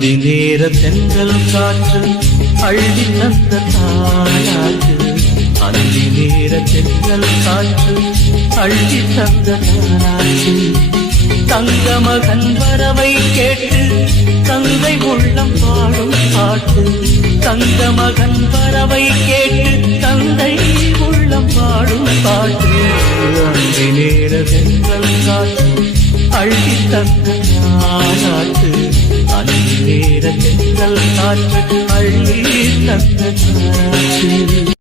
அந்தி நேர தென்றல் காற்று அள்ளி தந்த தாளாட்டு. அந்தி நேர தென்றல் காற்று அள்ளி தந்த தாளாட்டு. தங்க மகன் வரவை கேட்டு தந்தை உள்ளம் பாடும் பாட்டு. தங்க மகன் வரவை கேட்டு தந்தை உள்ளம் பாடும் பாட்டு. அந்தி நேர தென்றல் காற்று அள்ளி தந்த தாளாட்டு. அந்தி நேர தென்றல் காற்று அள்ளி தந்த தாளாட்டு.